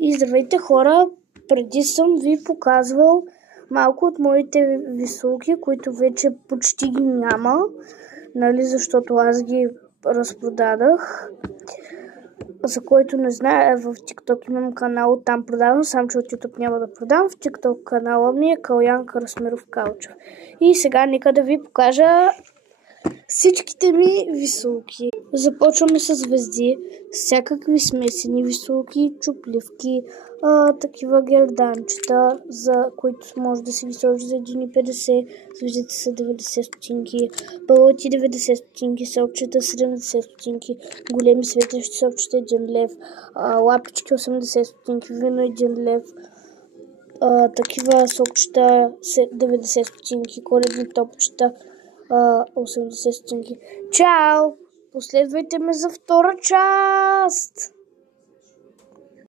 И здравейте хора, преди съм ви показвал малко от моите висулки, които вече почти ги няма, нали, защото аз ги разпродадах. За който не знае, в TikTok имам канал, там продавам, сам че от YouTube няма да продам. В TikTok канала ми е Калян Красмиров Калчев. И сега нека да ви покажа всичките ми висулки. Започваме с звезди, всякакви смесени висулки, чупливки, такива герданчета, за които може да си ги сложи за 1,50, звездите са 90 стотинки, балоти 90 стотинки, сокчета 70 стотинки, големи светещи сокчета 1 лев, лапички 80 стотинки, вино 1 лев, такива сокчета 90 стотинки, коледни топчета 80 стотинки. Чао! Последвайте ме за втора част!